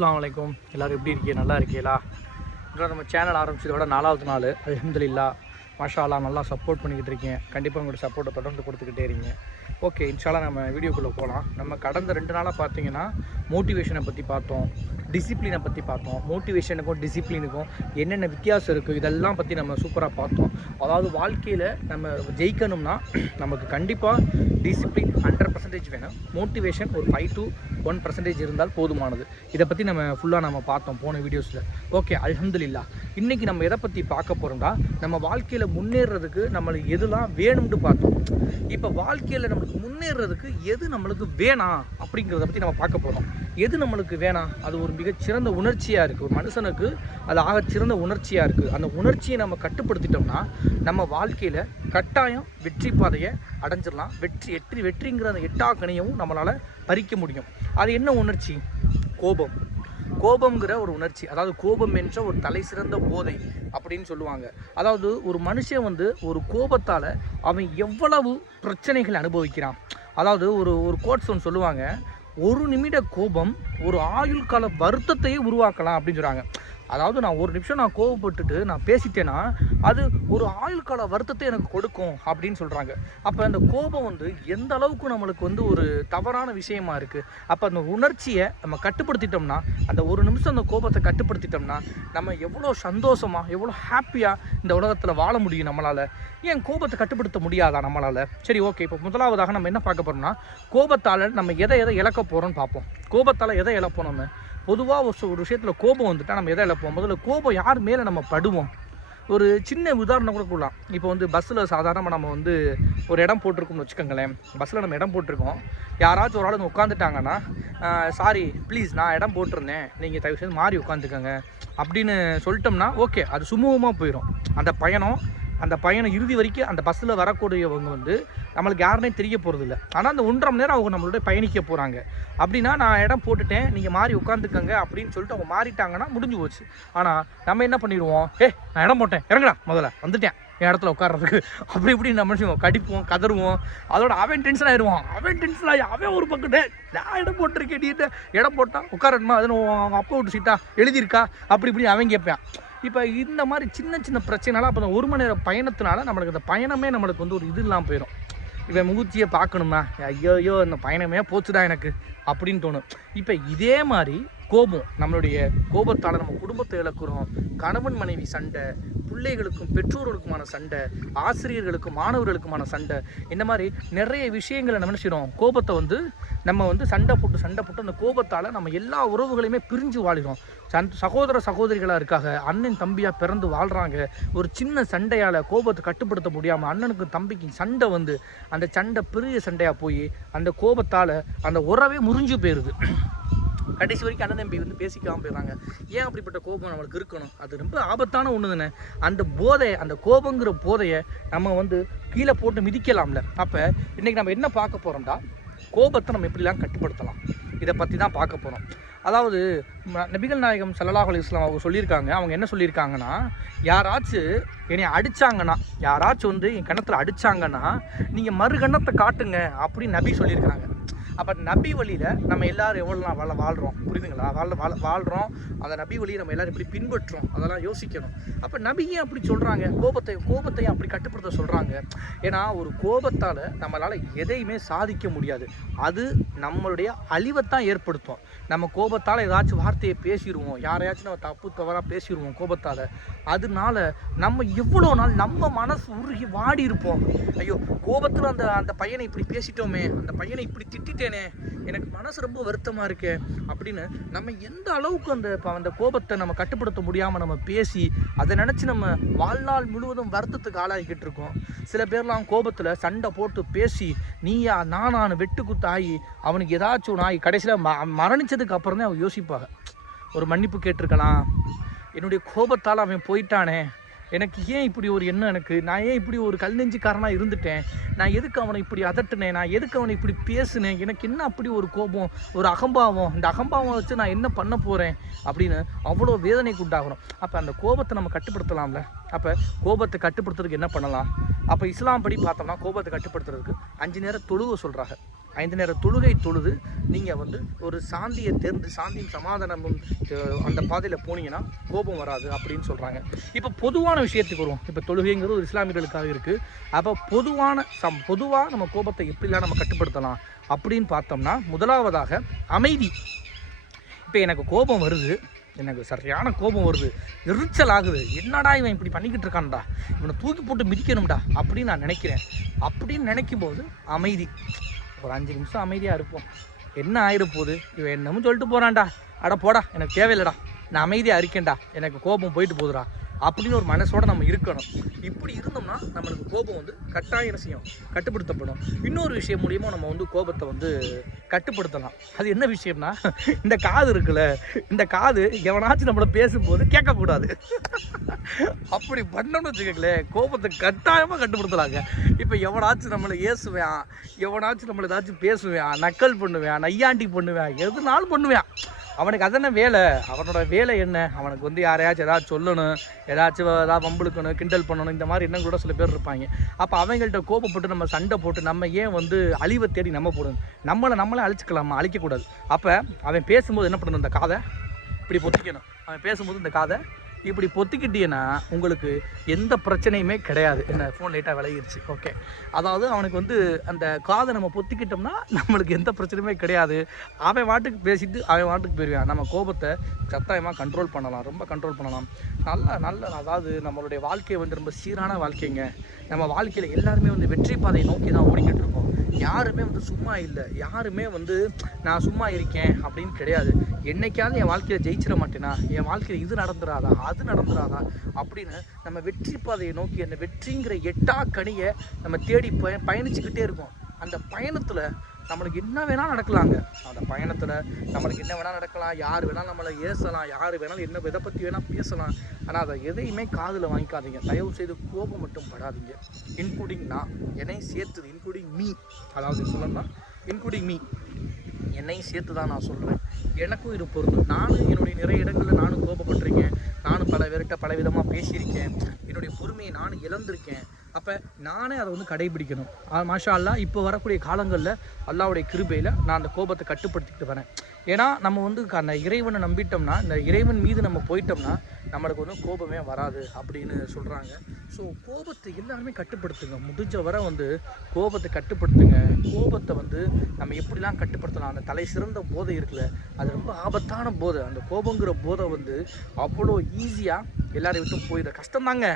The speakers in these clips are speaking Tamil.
அஸ்ஸலாமு அலைக்கும். எல்லோரும் எப்படி இருக்கீங்க? நல்லா இருக்கீங்களா? நம்ம சேனல் ஆரம்பிச்சதோட 4வது நாள். அல்ஹம்துலில்லாஹ் மாஷா அல்லாஹ் நல்லா சப்போர்ட் பண்ணிக்கிட்டு இருக்கீங்க. கண்டிப்பாக உங்களோட சப்போர்ட்டை தொடர்ந்து கொடுத்துக்கிட்டே இருங்க. ஓகே, இன்ஷால்லா நம்ம வீடியோக்குள்ளே போகலாம். நம்ம கடந்த 2 நாளாக பார்த்தீங்கன்னா மோட்டிவேஷனை பற்றி பார்த்தோம், டிசிப்ளினை பற்றி பார்த்தோம். மோட்டிவேஷனுக்கும் டிசிப்ளினுக்கும் என்னென்ன வித்தியாசம் இருக்குது இதெல்லாம் பற்றி நம்ம சூப்பராக பார்த்தோம். அதாவது வாழ்க்கையில் நம்ம ஜெயிக்கணும்னா நமக்கு கண்டிப்பாக டிசிப்ளின் 100% வேணும். மோட்டிவேஷன் ஒரு 5 to 1% இருந்தால் போதுமானது. இதை பற்றி நம்ம ஃபுல்லாக நம்ம பார்த்தோம் போன வீடியோஸில். ஓகே, அல்ஹம்துலில்லாஹ். இன்றைக்கி நம்ம எதை பற்றி பார்க்க போகிறோம்னா, நம்ம வாழ்க்கையில் முன்னேறதுக்கு நம்மளுக்கு எதுலாம் வேணும்னு பார்த்தோம். இப்போ வாழ்க்கையில் நம்மளுக்கு முன்னேறதுக்கு எது நம்மளுக்கு வேணாம் அப்படிங்கிறத பற்றி நம்ம பார்க்க போகிறோம். எது நம்மளுக்கு வேணாம், அது ஒரு மிகச்சிறந்த உணர்ச்சியாக இருக்குது. ஒரு மனுஷனுக்கு அது ஆகச்சிறந்த உணர்ச்சியாக இருக்குது. அந்த உணர்ச்சியை நம்ம கட்டுப்படுத்திட்டோம்னா நம்ம வாழ்க்கையில் கட்டாயம் வெற்றி பாதையை அடைஞ்சிடலாம். வெற்றிங்கிற அந்த 8ஆம் கனியவும் நம்மளால் பறிக்க முடியும். அது என்ன உணர்ச்சி? கோபம்ங்கிற ஒரு உணர்ச்சி. அதாவது கோபம் என்ற ஒரு தலை சிறந்த போதை அப்படின்னு சொல்லுவாங்க. அதாவது ஒரு மனுஷன் ஒரு கோபத்தால் அவன் எவ்வளவு பிரச்சனைகளை அனுபவிக்கிறான். அதாவது ஒரு கோட்ஸ் ஒன்று சொல்லுவாங்க, 1 நிமிட கோபம் ஒரு ஆயுள் கால வருத்தத்தையே உருவாக்கலாம் அப்படின்னு சொல்கிறாங்க. அதாவது நான் 1 நிமிஷம் நான் கோபப்பட்டுட்டு நான் பேசிட்டேன்னா அது ஒரு ஆயுள் கால வருத்தத்தை எனக்கு கொடுக்கும் அப்படின்னு சொல்கிறாங்க. அப்போ அந்த கோபம் எந்த அளவுக்கு நம்மளுக்கு ஒரு தவறான விஷயமா இருக்குது. அப்போ அந்த உணர்ச்சியை நம்ம கட்டுப்படுத்திட்டோம்னா, அந்த 1 நிமிஷம் அந்த கோபத்தை கட்டுப்படுத்திட்டோம்னா நம்ம எவ்வளோ சந்தோஷமாக எவ்வளோ ஹாப்பியாக இந்த உலகத்தில் வாழ முடியும். நம்மளால் ஏன் கோபத்தை கட்டுப்படுத்த முடியாதா நம்மளால்? சரி, ஓகே. இப்போ முதலாவதாக நம்ம என்ன பார்க்க போகிறோம்னா, கோபத்தால் நம்ம எதை இழக்க போகிறோம்னு பார்ப்போம். கோபத்தால் எதை இழப்போம்? நம்ம பொதுவாக ஒரு விஷயத்தில் கோபம் வந்துட்டால் நம்ம எதை இழப்போம்? முதல்ல கோபம் யார் மேலே நம்ம படுவோம்? ஒரு சின்ன உதாரணம் கூட கொடுக்கலாம். இப்போ பஸ்ஸில் சாதாரணமாக நம்ம ஒரு இடம் போட்டிருக்கோம்னு வச்சுக்கோங்களேன். பஸ்ஸில் நம்ம இடம் போட்டிருக்கோம். யாராச்சும் ஒரு ஆள் உட்காந்துட்டாங்கன்னா, சாரி ப்ளீஸ் நான் இடம் போட்டிருந்தேன், நீங்கள் தயவு செய்து மாறி உட்காந்துக்கோங்க அப்படின்னு சொல்லிட்டோம்னா ஓகே, அது சுமூகமாக போயிடும். அந்த பயணம் இறுதி வரைக்கும் அந்த பஸ்ஸில் வரக்கூடியவங்க நம்மளுக்கு யாருனே தெரிய போகிறதில்ல. ஆனால் அந்த 1.5 மணி நேரம் அவங்க நம்மளோட பயணிக்க போகிறாங்க. அப்படின்னா நான் இடம் போட்டுட்டேன், நீங்கள் மாறி உட்காந்துக்கங்க அப்படின்னு சொல்லிட்டு அவங்க மாறிட்டாங்கன்னா முடிஞ்சு போச்சு. ஆனால் நம்ம என்ன பண்ணிடுவோம்? நான் இடம் போட்டேன், இறங்கடா, முதல்ல வந்துட்டேன் என் இடத்துல உட்கார்றதுக்கு, அப்படி இப்படி நம்ம செய்வோம், கடிப்போம், கதறுவோம். அதோட அவன் டென்ஷன் ஆயிடுவான். அவன் ஒரு பக்கம், நான் இடம் போட்டிருக்கேன், நீ இடம் போட்டால் உட்காரணுமா, அது அவங்க அப்பா விட்டு சீட்டா எழுதியிருக்கா, அப்படி இப்படி அவன் கேட்பான். இப்போ இந்த மாதிரி சின்ன சின்ன பிரச்சனைலாம் அப்போ 1 மணி நேரம் பயணத்தினால நம்மளுக்கு அந்த பயணமே நம்மளுக்கு ஒரு இது இல்லாமல் போயிடும். இவன் முகூர்த்தியை பார்க்கணுமா, ஐயோ இந்த பயணமே போச்சுதான் எனக்கு அப்படின்னு தோணும். இப்போ இதே மாதிரி கோபம், நம்மளுடைய கோபத்தால் நம்ம குடும்பத்தை இழக்கிறோம். கணவன் மனைவி சண்டை, பிள்ளைகளுக்கும் பெற்றோர்களுக்குமான சண்டை, ஆசிரியர்களுக்கும் மாணவர்களுக்குமான சண்டை, இந்த மாதிரி நிறைய விஷயங்களை நம்ம நினைச்சிடும். கோபத்தை நம்ம சண்டை போட்டு அந்த கோபத்தால் நம்ம எல்லா உறவுகளையுமே பிரிஞ்சு வாழிடும். சகோதர சகோதரிகளாக இருக்காங்க, அண்ணன் தம்பியாக பிறந்து வாழ்கிறாங்க. ஒரு சின்ன சண்டையால் கோபத்தை கட்டுப்படுத்த முடியாமல் அண்ணனுக்கு தம்பிக்கு சண்டை அந்த சண்டை பெரிய சண்டையாக போய் அந்த கோபத்தால் அந்த உறவே முறிஞ்சு போயிடுது. கடைசி வரைக்கும் அண்ணன் தம்பி பேசிக்காமல் போயிடுறாங்க. ஏன் அப்படிப்பட்ட கோபம் நம்மளுக்கு இருக்கணும்? அது ரொம்ப ஆபத்தான ஒன்று தானே. அந்த கோபங்கிற போதையை நம்ம கீழே போட்டு மிதிக்கலாம்ல. அப்போ இன்றைக்கி நம்ம என்ன பார்க்க போகிறோம்டா, கோபத்தை நம்ம எப்படிலாம் கட்டுப்படுத்தலாம், இதை பற்றி தான் பார்க்க போகிறோம். அதாவது நபிகள் நாயகம் ஸல்லல்லாஹு அலைஹி வஸல்லம் அவங்க சொல்லியிருக்காங்க. அவங்க என்ன சொல்லியிருக்காங்கன்னா, யாராச்சும் என்னை அடித்தாங்கன்னா, யாராச்சும் என் கணத்தில் அடித்தாங்கன்னா நீங்கள் மறுகணத்தை காட்டுங்க அப்படின்னு நபி சொல்லியிருக்காங்க. அப்போ நபி வழியில் நம்ம எல்லோரும் எவ்வளோ நாள் வாழ்கிறோம், புரியுதுங்களா? வாழ்கிறோம். அந்த நபி வழியை நம்ம எல்லோரும் இப்படி பின்பற்றுறோம், அதெல்லாம் யோசிக்கணும். அப்போ நபியே அப்படி சொல்கிறாங்க, கோபத்தையும் அப்படி கட்டுப்படுத்த சொல்கிறாங்க. ஏன்னா ஒரு கோபத்தால் நம்மளால் எதையுமே சாதிக்க முடியாது. அது நம்மளுடைய அழிவைத்தான் ஏற்படுத்தும். நம்ம கோபத்தால் ஏதாச்சும் வார்த்தையை பேசிடுவோம், யாரையாச்சும் நம்ம தவறாக பேசிடுவோம் கோபத்தால். அதனால நம்ம எவ்வளோ நாள் நம்ம மனசு உருகி வாடி இருப்போம். ஐயோ, கோபத்தில் அந்த பையனை இப்படி பேசிட்டோமே, அந்த பையனை இப்படி திட்டேனே, எனக்கு மனசு ரொம்ப வருத்தமாக இருக்கே அப்படின்னு நம்ம எந்த அளவுக்கு அந்த கோபத்தை நம்ம கட்டுப்படுத்த முடியாமல் நம்ம பேசி அதை நினச்சி நம்ம வாழ்நாள் முழுவதும் வருத்தத்துக்கு ஆளாகிக்கிட்டு இருக்கோம். சில பேர்லாம் கோபத்தில் சண்டை போட்டு பேசி நீயா நானானு வெட்டு குத்து ஆகி அவனுக்கு ஏதாச்சும் ஒன்று ஆகி கடைசியில் மரணித்ததுக்கு அப்புறம் தான் அவன் யோசிப்பாங்க, ஒரு மன்னிப்பு கேட்டிருக்கலாம், என்னுடைய கோபத்தால் அவன் போயிட்டானே, எனக்கு ஏன் இப்படி ஒரு எண்ணம், நான் ஏன் இப்படி ஒரு கல் நெஞ்சுக்காரனாக இருந்துட்டேன், நான் எதுக்கு அவனை இப்படி அதட்டினேன், நான் எதுக்கு அவனை இப்படி பேசுனேன், எனக்கு என்ன அப்படி ஒரு கோபம், ஒரு அகம்பாவம், இந்த அகம்பாவம் வச்சு நான் என்ன பண்ண போகிறேன் அப்படின்னு அவ்வளோ வேதனைக்கு உண்டாகிறோம். அப்போ அந்த கோபத்தை நம்ம கட்டுப்படுத்தலாம்ல. அப்போ கோபத்தை கட்டுப்படுத்துறதுக்கு என்ன பண்ணலாம்? அப்போ இஸ்லாம் படி பார்த்தோம்னா கோபத்தை கட்டுப்படுத்துறதுக்கு 5 நேரம் தொழுக சொல்கிறாங்க. 5 நேர தொழுகை தொழுது நீங்கள் வந்து ஒரு சாந்தியை சாந்தியும் சமாதானமும் அந்த பாதையில் போனீங்கன்னா கோபம் வராது அப்படின்னு சொல்கிறாங்க. இப்போ பொதுவான விஷயத்துக்கு வருவோம். இப்போ தொழுகைங்கிறது ஒரு இஸ்லாமியர்களுக்காக இருக்குது. அப்போ பொதுவாக நம்ம கோபத்தை எப்படிலாம் நம்ம கட்டுப்படுத்தலாம் அப்படின்னு பார்த்தோம்னா, முதலாவதாக அமைதி. இப்போ எனக்கு கோபம் வருது, எனக்கு சரியான கோபம் வருது, எரிச்சல் ஆகுது, என்னடா இவன் இப்படி பண்ணிக்கிட்டு இருக்கான்டா, இவனை தூக்கி போட்டு மிதிக்கணும்டா அப்படின்னு நான் நினைக்கிறேன். அப்படின்னு நினைக்கும் போது அமைதி, ஒரு 5 நிமிஷம் அமைதியாக இருப்போம். என்ன ஆயிரப்போகுது, இவன் என்னமோ சொல்லிட்டு போகிறான்டா, அட போடா எனக்கு தேவையில்லடா, நான் அமைதியாக இருக்கேன்டா, எனக்கு கோபம் போயிட்டு போகுதுடா அப்படின்னு ஒரு மனசோட நம்ம இருக்கணும். இப்படி இருந்தோம்னா நம்மளுக்கு கோபம் வந்து கட்டாயம் செய்யும், கட்டுப்படுத்தப்படும். இன்னொரு விஷயம் மூலியமாக நம்ம வந்து கோபத்தை வந்து கட்டுப்படுத்தலாம். அது என்ன விஷயம்னா, இந்த காது இருக்குல்ல, இந்த காது எவனாச்சும் நம்மளை பேசும்போது கேட்கக்கூடாது. அப்படி பண்ணோம்னு வச்சுக்கங்களேன், கோபத்தை கட்டாயமாக கட்டுப்படுத்தலாங்க. இப்போ எவனாச்சும் நம்மளை ஏசுவேன், எவனாச்சும் நம்மளை ஏதாச்சும் பேசுவேன், நக்கல் பண்ணுவேன், நையாண்டி பண்ணுவேன், எதுனாலும் பண்ணுவேன். அவனுக்கு அதென்ன வேலை, அவனோட வேலை என்ன, அவனுக்கு வந்து யாரையாச்சும் ஏதாச்சும் சொல்லணும், ஏதாச்சும் ஏதாவது வம்புழுக்கணும், கிண்டல் பண்ணணும், இந்த மாதிரி எண்ணங்களோட சில பேர் இருப்பாங்க. அப்போ அவங்கள்ட்ட கோபப்பட்டு நம்ம சண்டை போட்டு நம்ம ஏன் வந்து அழிவை தேடி நம்ம போடணும்? நம்மளே அழிச்சிக்கலாமா? அழிக்கக்கூடாது. அப்போ அவன் பேசும்போது என்ன பண்ணணும், இந்த காதை இப்படி பொத்திக்கணும். அவன் பேசும்போது இந்த காதை இப்படி பொத்திக்கிட்டீங்கன்னா உங்களுக்கு எந்த பிரச்சனையுமே கிடையாது. என்ன ஃபோன் லைட்டாக விலகிடுச்சு, ஓகே. அதாவது அவனுக்கு வந்து அந்த காதை நம்ம பொத்திக்கிட்டோம்னா நம்மளுக்கு எந்த பிரச்சனையுமே கிடையாது. அவன் வாட்டுக்கு பேசிட்டு அவன் வாட்டுக்கு போயிடுவான். நம்ம கோபத்தை கட்டாயமாக கண்ட்ரோல் பண்ணலாம், ரொம்ப கண்ட்ரோல் பண்ணலாம். நல்ல அதாவது நம்மளுடைய வாழ்க்கையை வந்து ரொம்ப சீரான வாழ்க்கைங்க. நம்ம வாழ்க்கையில் எல்லாருமே வந்து வெற்றி பாதையை நோக்கி தான் ஓடிக்கிட்டு இருக்கோம். யாருமே வந்து சும்மா இல்லை, யாருமே வந்து நான் சும்மா இருக்கேன் அப்படின்னு கிடையாது. என்னைக்காவது என் வாழ்க்கையில் ஜெயிச்சிட மாட்டேனா, என் வாழ்க்கையில் இது நடந்துடாதா, அது நடந்துடாதா அப்படின்னு நம்ம வெற்றி பாதையை நோக்கி அந்த வெற்றிங்கிற எட்டாக்கனியை நம்ம தேடி பயணிச்சுக்கிட்டே இருக்கோம். அந்த பயணத்தில் நம்மளுக்கு என்ன வேணால் நடக்கலாங்க. அந்த பயணத்தில் நம்மளுக்கு என்ன வேணால் நடக்கலாம், யார் வேணாலும் நம்மளை ஏசலாம், யார் வேணாலும் என்ன இதை பற்றி வேணால் பேசலாம். ஆனால் அதை எதையுமே காதில் வாங்கிக்காதீங்க. தயவு செய்து கோபம் மட்டும் படாதீங்க. இன்க்ளூடிங் நான், என்னையும் சேர்த்துது, இன்க்ளூடிங் மீ. அதாவது சொல்லணும்னா இன்க்ளூடிங் மீ, என்னையும் சேர்த்து தான் நான் சொல்கிறேன். எனக்கும் இது பொருந்தும். நானும் என்னுடைய நிறைய இடங்களில் நானும் கோபப்பட்டிருக்கேன். நானும் பல பேர்கிட்ட பல விதமாக பேசியிருக்கேன். என்னுடைய பொறுமையை நானும் இழந்திருக்கேன். அப்போ நானே அதை வந்து கடைபிடிக்கணும். மாஷா அல்லா, இப்போ வரக்கூடிய காலங்களில் அல்லாவுடைய கிருபையில் நான் அந்த கோபத்தை கட்டுப்படுத்திக்கிட்டு வரேன். ஏன்னா நம்ம வந்து அந்த இறைவனை நம்பிட்டோம்னா, இந்த இறைவன் மீது நம்ம போயிட்டோம்னா நம்மளுக்கு ஒன்றும் கோபமே வராது அப்படின்னு சொல்கிறாங்க. ஸோ கோபத்தை எல்லாருமே கட்டுப்படுத்துங்க. முடிஞ்ச வரை வந்து கோபத்தை கட்டுப்படுத்துங்க. கோபத்தை வந்து நம்ம எப்படிலாம் கட்டுப்படுத்தலாம்? அந்த தலை சிறந்த போதை இருக்குல்ல, அது ரொம்ப ஆபத்தான போதை. அந்த கோபங்கிற போதை வந்து அவ்வளோ ஈஸியாக எல்லாரையும் விட்டும் போயிடும். கஷ்டம்தாங்க,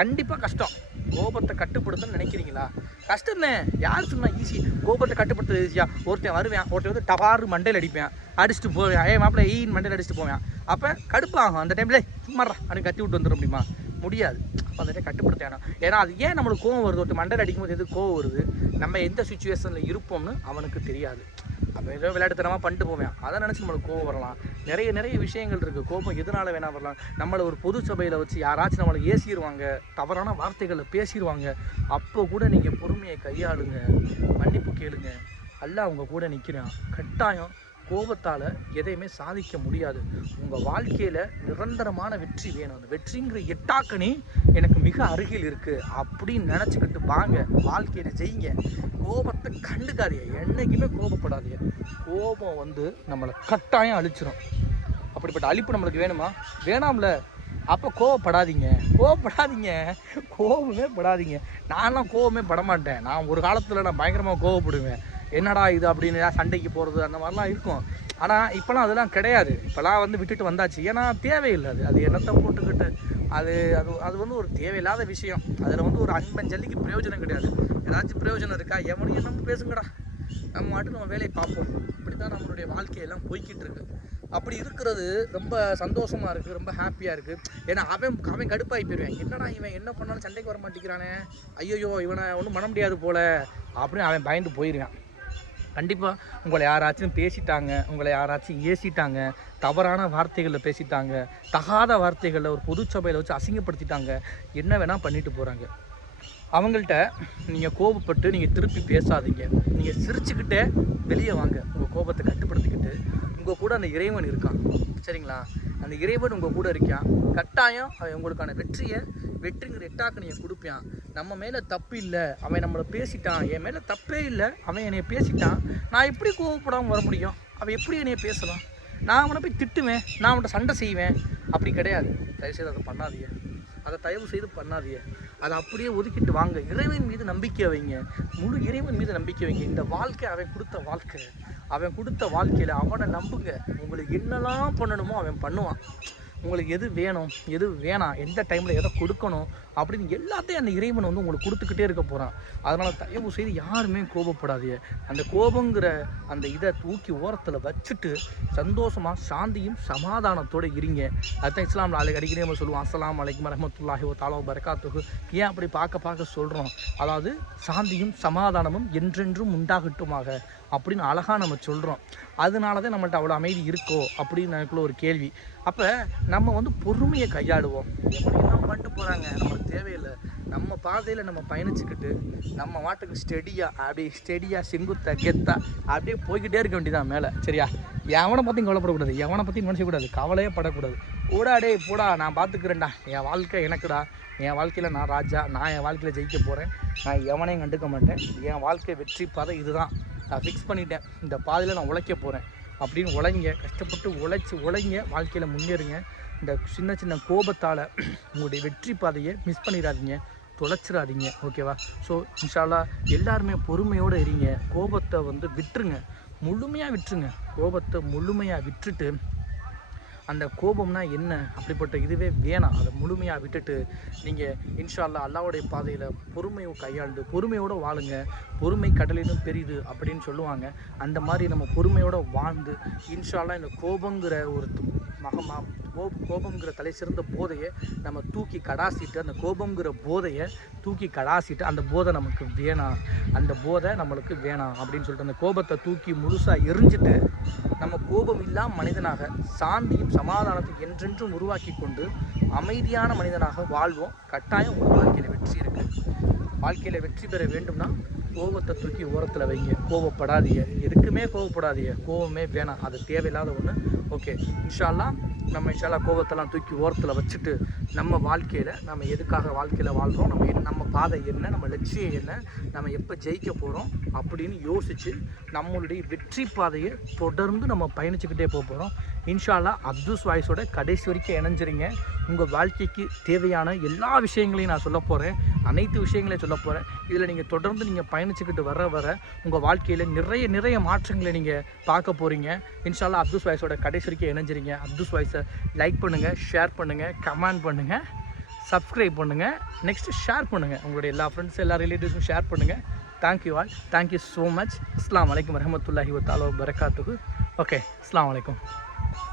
கண்டிப்பாக கஷ்டம். கோபத்தை கட்டுப்படுத்தணும்னு நினைக்கிறீங்களா? கஷ்டம்னே. யார் சொன்னா ஈஸி? கோபத்தை கட்டுப்படுத்துறது ஈஸியாக? ஒருத்தன் வருவேன், ஒருத்தன் வந்து டபாரு மண்டையில் அடிப்பேன், அடிச்சுட்டு போவேன், மாப்பிள்ளை ஈன் மண்டையில் அடிச்சுட்டு போவேன். அப்போ கடுப்பாகும். அந்த டைமில் சும்மாறா அப்படின்னு கத்தி விட்டு வந்துடும் முடியுமா? முடியாது. அப்போ அந்த டைம் கட்டுப்படுத்த வேணாம். ஏன்னா அது ஏன் நம்மளுக்கு கோவம் வருது? ஒருத்தர் மண்டையில் அடிக்கும்போது எது கோவம் வருது? நம்ம எந்த சுச்சுவேஷனில் இருப்போம்னு அவனுக்கு தெரியாது. அப்போ ஏதோ விளையாட்டுத்தனமாக பண்ணிட்டு போவேன், அதை நினச்சி நம்மளுக்கு கோவம் வரலாம். நிறைய விஷயங்கள் இருக்குது. கோபம் எதனால் வேணால் வரலாம். நம்மளை ஒரு பொது சபையில் வச்சு யாராச்சும் நம்மளை ஏசிடுவாங்க, தவறான வார்த்தைகளை பேசிடுவாங்க. அப்போ கூட நீங்கள் பொறுமையை கையாளுங்க, மன்னிப்பு கேளுங்க. அல்லாஹ் அவங்க கூட நிற்கிறான். கட்டாயம் கோபத்தால் எதையுமே சாதிக்க முடியாது. உங்கள் வாழ்க்கையில் நிரந்தரமான வெற்றி வேணும். அந்த வெற்றிங்கிற எட்டாக்கனி எனக்கு மிக அருகில் இருக்குது அப்படின்னு நினச்சிக்கிட்டு வாங்க, வாழ்க்கையில் ஜெயிங்க. கோபத்தை கண்டுக்காதீங்க, என்றைக்குமே கோபப்படாதீங்க. கோபம் வந்து நம்மளை கட்டாயம் அழிச்சிடும். அப்படிப்பட்ட அழிப்பு நம்மளுக்கு வேணுமா? வேணாம்ல. அப்போ கோவப்படாதீங்க, கோபமே படாதீங்க. நான்லாம் கோபமே படமாட்டேன். நான் ஒரு காலத்தில் நான் பயங்கரமாக கோவப்படுவேன். என்னடா இது அப்படின்னு சண்டைக்கு போகிறது அந்த மாதிரிலாம் இருக்கும். ஆனால் இப்போலாம் அதெல்லாம் கிடையாது. இப்போலாம் வந்து விட்டுட்டு வந்தாச்சு. ஏன்னா தேவையில்லை. அது என்னத்தை போட்டுக்கிட்டு அது வந்து ஒரு தேவையில்லாத விஷயம். அதில் வந்து ஒரு அன்பஞ்சல்லிக்கு பிரயோஜனம் கிடையாது. ஏதாச்சும் பிரயோஜனம் இருக்கா? எவனையும் நம்ம பேசுங்கடா, நம்ம மட்டும் நம்ம வேலையை பார்ப்போம். இப்படி தான் நம்மளுடைய வாழ்க்கையெல்லாம் போய்கிட்டு இருக்கு. அப்படி இருக்கிறது ரொம்ப சந்தோஷமாக இருக்குது, ரொம்ப ஹாப்பியாக இருக்குது. ஏன்னா அவன் கடுப்பாகி போயிடுவேன். என்னடா இவன் என்ன பண்ணாலும் சண்டைக்கு வர மாட்டேங்கிறானே, ஐயோ இவனை ஒன்றும் பண்ண முடியாது போல் அப்படின்னு அவன் பயந்து போயிடுவான். கண்டிப்பாக உங்களை யாராச்சும் பேசிட்டாங்க, உங்களை யாராச்சும் ஏசிட்டாங்க, தவறான வார்த்தைகளில் பேசிட்டாங்க, தகாத வார்த்தைகளில் ஒரு பொது சபையில் வச்சு அசிங்கப்படுத்திட்டாங்க, என்ன வேணால் பண்ணிட்டு போகிறாங்க. அவங்கள்ட்ட நீங்கள் கோபப்பட்டு நீங்கள் திருப்பி பேசாதீங்க. நீங்கள் சிரிச்சுக்கிட்டே வெளியே வாங்க. உங்கள் கோபத்தை கட்டுப்படுத்திக்கிட்டு உங்கள் கூட அந்த இறைவன் இருக்கான், சரிங்களா? அந்த இறைவன் உங்கள் கூட இருக்கான். கட்டாயம் அவன் உங்களுக்கான வெற்றிங்கிற எட்டாக்கனியை கொடுப்பான். நம்ம மேலே தப்பு இல்லை, அவன் நம்மளை பேசிட்டான், என் மேலே தப்பே இல்லை, அவன் என்னை பேசிட்டான், நான் எப்படி கோவப்படாமல் வர முடியும்? அவன் எப்படி என்னைய பேசலாம்? நான் அவனை போய் திட்டுவேன், நான் அவன்கிட்ட சண்டை செய்வேன். அப்படி கிடையாது. தயவுசெய்து அதை பண்ணாதீங்க, அதை தயவு செய்து பண்ணாதீங்க. அதை அப்படியே ஒதுக்கிட்டு வாங்க. இறைவன் மீது நம்பிக்கை வைங்க, முழு இறைவன் மீது நம்பிக்கை வைங்க. இந்த வாழ்க்கை அவன் கொடுத்த வாழ்க்கை, அவன் கொடுத்த வாழ்க்கையில் அவனை நம்புங்க. உங்களுக்கு என்னெல்லாம் பண்ணணுமோ அவன் பண்ணுவான். உங்களுக்கு எது வேணும், எது வேணாம், எந்த டைமில் எதை கொடுக்கணும் அப்படின்னு எல்லாத்தையும் அந்த இறைவன் வந்து உங்களுக்கு கொடுத்துக்கிட்டே இருக்க போகிறான். அதனால் தயவு செய்து யாருமே கோபப்படாதீங்க. அந்த கோபங்கிற அந்த இதை தூக்கி ஓரத்தில் வச்சுட்டு சந்தோஷமாக சாந்தியும் சமாதானத்தோடு இருங்க. அதுதான் இஸ்லாமில் அடிக்கடி நம்ம சொல்லுவோம், அஸ்ஸலாமு அலைக்கும் வரஹ்மத்துல்லாஹி வ தஆலா வ பரகாத்துஹு. ஏன் அப்படி பார்க்க சொல்கிறோம்? அதாவது சாந்தியும் சமாதானமும் என்றென்றும் உண்டாகட்டுமாக அப்படின்னு அழகாக நம்ம சொல்கிறோம். அதனால தான் நம்மள்ட்ட அவ்வளோ அமைதி இருக்கோ அப்படின்னு எனக்குள்ள ஒரு கேள்வி. அப்போ நம்ம வந்து பொறுமையை கையாளுவோம். எவ்வளோ பண்ணிட்டு போகிறாங்க, நம்மளுக்கு தேவையில்லை. நம்ம பாதையில் நம்ம பயணிச்சுக்கிட்டு நம்ம வாட்டுக்கு ஸ்டெடியாக செங்குத்த கெத்தா அப்படியே போய்கிட்டே இருக்க வேண்டியதான் மேலே. சரியா? எவனை பற்றியும் கவலைப்படக்கூடாது, எவனை பற்றியும் நினச்சக்கூடாது, கவலையே படக்கூடாது. ஓடாடே போடா, நான் பார்த்துக்கிறேன்டா, என் வாழ்க்கை எனக்குடா, என் வாழ்க்கையில் நான் ராஜா, நான் என் வாழ்க்கையில் ஜெயிக்க போகிறேன், நான் எவனையும் கண்டுக்க மாட்டேன், என் வாழ்க்கை வெற்றி பாதை இதுதான், நான் ஃபிக்ஸ் பண்ணிட்டேன், இந்த பாதையில் நான் உழைக்க போகிறேன் அப்படின்னு உழைங்க. கஷ்டப்பட்டு உழைங்க, வாழ்க்கையில் முன்னேறுங்க. இந்த சின்ன சின்ன கோபத்தால் உங்களுடைய வெற்றி பாதையை மிஸ் பண்ணிடாதீங்க, தொலைச்சிடாதீங்க. ஓகேவா? ஸோ இன்ஷா அல்லாஹ் எல்லாருமே பொறுமையோடு இருங்க. கோபத்தை வந்து விட்டுருங்க, முழுமையாக விட்டுருங்க. கோபத்தை முழுமையாக விட்டுட்டு அந்த கோபம்னா என்ன அப்படிப்பட்ட இதுவே வேணாம், அதை முழுமையாக விட்டுட்டு நீங்கள் இன்ஷா அல்லாஹ் அல்லாஹ்வுடைய பாதையில் பொறுமையை கையாண்டு பொறுமையோடு வாழுங்க. பொறுமை கடலிலும் பெரிது அப்படின்னு சொல்லுவாங்க. அந்த மாதிரி நம்ம பொறுமையோடு வாழ்ந்து இன்ஷா அல்லாஹ் இந்த கோபங்கிற ஒரு கோபங்கிற தலை சிறந்த போதையை நம்ம தூக்கி கடாசிட்டு, அந்த கோபங்கிற போதையை தூக்கி கடாசிட்டு, அந்த போதை நமக்கு வேணாம், அந்த போதை நம்மளுக்கு வேணாம் அப்படின்னு சொல்லிட்டு அந்த கோபத்தை தூக்கி முழுசாக எரிஞ்சிட்டு நம்ம கோபம் இல்லாமல் மனிதனாக சாந்தியும் சமாதானத்தை என்றென்றும் உருவாக்கி கொண்டு அமைதியான மனிதனாக வாழ்வோம். கட்டாயம் உங்கள் வாழ்க்கையில் வெற்றி இருக்குது. வாழ்க்கையில் வெற்றி பெற வேண்டும்னா கோபத்தை தூக்கி ஓரத்தில் வைங்க. கோபப்படாதீங்க, எதுக்குமே கோபப்படாதீங்க. கோபமே வேணாம், அது தேவையில்லாத ஒன்று. ஓகே, இன்ஷா அல்லாஹ் நம்ம இன்ஷா அல்லாஹ் கோபத்தெல்லாம் தூக்கி ஓரத்தில் வச்சுட்டு நம்ம வாழ்க்கையில் நம்ம எதுக்காக வாழ்க்கையில் வாழ்கிறோம், நம்ம பாதை என்ன, நம்ம லட்சியம் என்ன, நம்ம எப்போ ஜெயிக்க போகிறோம் அப்படின்னு யோசித்து நம்மளுடைய வெற்றி பாதையை தொடர்ந்து நம்ம பயணிச்சுக்கிட்டே போகிறோம். இன்ஷா அல்லாஹ் அப்துஸ் வாய்ஸோட கடைசி வரைக்கும் இணைஞ்சிருங்க. உங்கள் வாழ்க்கைக்கு தேவையான எல்லா விஷயங்களையும் நான் சொல்ல போகிறேன், அனைத்து விஷயங்களையும் சொல்ல போகிறேன். இதில் நீங்கள் தொடர்ந்து நீங்கள் பயணிச்சுக்கிட்டு வர உங்கள் வாழ்க்கையில் நிறைய மாற்றங்களை நீங்கள் பார்க்க போகிறீங்க. இன்ஷா அல்லாஹ் அப்துஸ் வாய்ஸோட கடைசி வரைக்கும் இணைஞ்சிருங்க. அப்துஸ் வாய்ஸை லைக் பண்ணுங்கள், ஷேர் பண்ணுங்கள், கமெண்ட் பண்ணுங்கள், சப்ஸ்கிரைப் பண்ணுங்கள், நெக்ஸ்ட்டு ஷேர் பண்ணுங்கள். உங்களுடைய எல்லா ஃப்ரெண்ட்ஸ் எல்லா ரிலேட்டிவ்ஸும் ஷேர் பண்ணுங்கள். Thank you all, thank you so much. அஸ்ஸலாமு அலைக்கும் வரஹ்மத்துல்லாஹி வ தஆலா வ பரகாத்துஹு. ஓகே, அஸ்ஸலாமு அலைக்கும்.